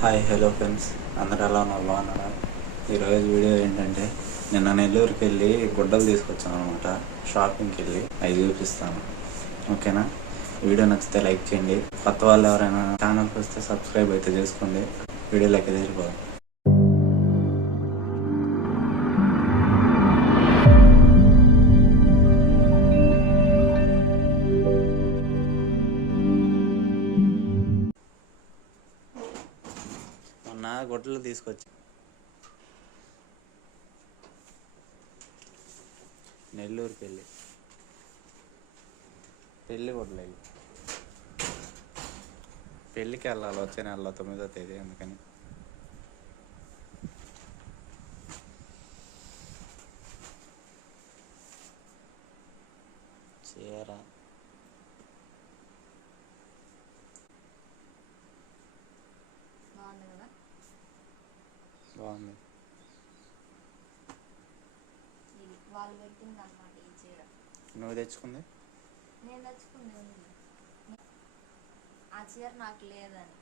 Hi hello friends. అందరు ఎలా ఉన్నారు? బాగున్నారా? ఈరోజు వీడియో ఏంటంటే నిన్న నెల్లూరుకి వెళ్ళి గుడ్డలు తీసుకొచ్చాను అనమాట షాపింగ్కి వెళ్ళి. అవి చూపిస్తాను. ఓకేనా? వీడియో నచ్చితే లైక్ చేయండి. కొత్త వాళ్ళు ఎవరైనా ఛానల్కి వస్తే సబ్స్క్రైబ్ అయితే చేసుకోండి. వీడియోలోకి వెళ్ళిపోదాం. గుడ్డలు తీసుకొచ్చి. నెల్లూరుకి వెళ్ళి పెళ్ళి గుడ్డలు అవి పెళ్ళికి వెళ్ళాలి వచ్చే నెలలో తొమ్మిదో తేదీ అందుకని. చీర బాగుంది కదా బాగుంది. ఇది వాళ్ళు పెట్టింది అనమాట ఈ చీర. నువ్వు తెచ్చుకుంది? నేను తెచ్చుకుంది ఆ చీర నాకు లేదని.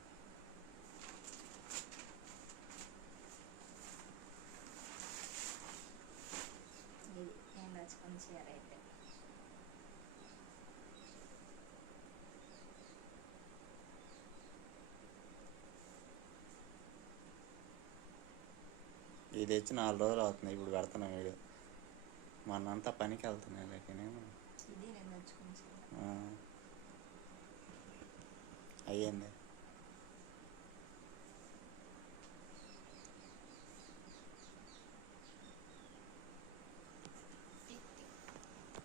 ఇది నేను తెచ్చుకున్న చీర అయితే. ఇది తెచ్చి నాలుగు రోజులు అవుతుంది. ఇప్పుడు పెడుతున్నా వీడియో. మొన్నంతా పనికి వెళ్తున్నాయి లేకనేమో అయ్యింది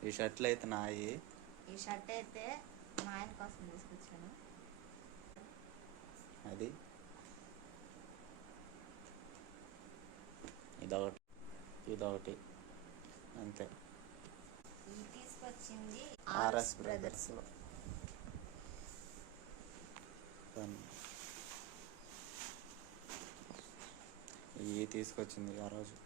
ఈ షర్ట్లు అయితే నాయి. ఈ షర్ట్ అయితే మా ఆయన కోసం తీసుకొచ్చాను. అది? ఇదొకటి. ఇదొకటి. అంతే. ఇది తీసుకొచ్చింది ఆర్ఎస్ బ్రదర్స్ బ్రదర్స్లో ఇవి తీసుకొచ్చింది ఆ రోజు.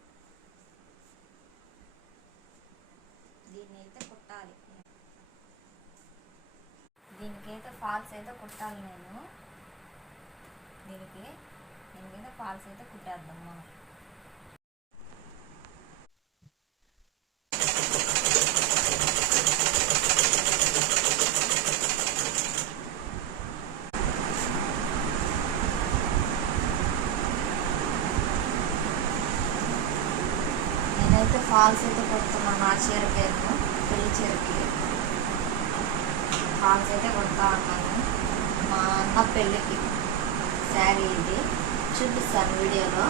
దీన్ని అయితే కుట్టాలి. దీనికైతే ఫాల్స్ అయితే కుట్టాలి నేను. దీనికి దీనికైతే ఫాల్స్ అయితే కుట్టేద్దాం మనం ఫాల్స్ అయితే కొడుతున్నాను ఆ చీరకేమో పెళ్ళి చీరకి ఫాల్స్ అయితే కొడతా ఉన్నాను. మా అన్న పెళ్ళికి శారీ ఇది. చూపిస్తాను వీడియోలో.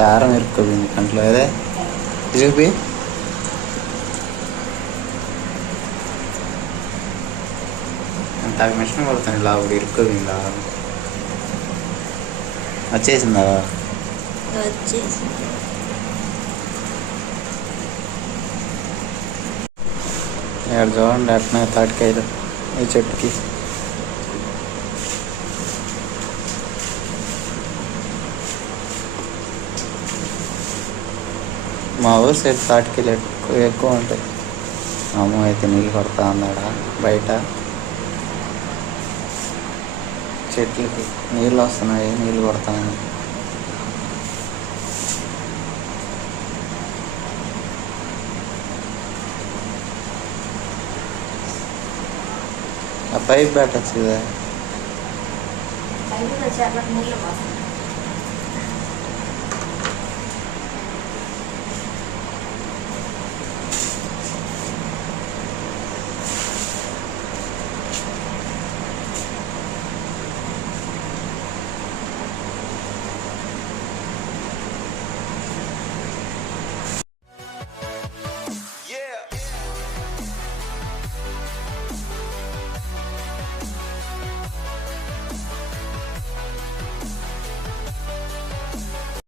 దారం ఇరుక్కోపోయింది కంట్లో. అదే. చూపి అంత మిషన్ కొడుతుంది ఇలా ఇప్పుడు ఇరుక్కోపోయిందా వచ్చేసిందా? వచ్చేసి ఇక్కడ చూడండి అట్నే తాటికాయలు ఈ చెట్టుకి. మా ఊరు సైడ్ తాటికెళ్ళి ఎక్కువ ఎక్కువ ఉంటాయి. అమ్మ అయితే నీళ్ళు కొడతా అన్నాడా? బయట? చెట్లకి నీళ్ళు వస్తున్నాయి నీళ్ళు కొడతాను ఆ పైప్ పెట్టచ్చు కదా?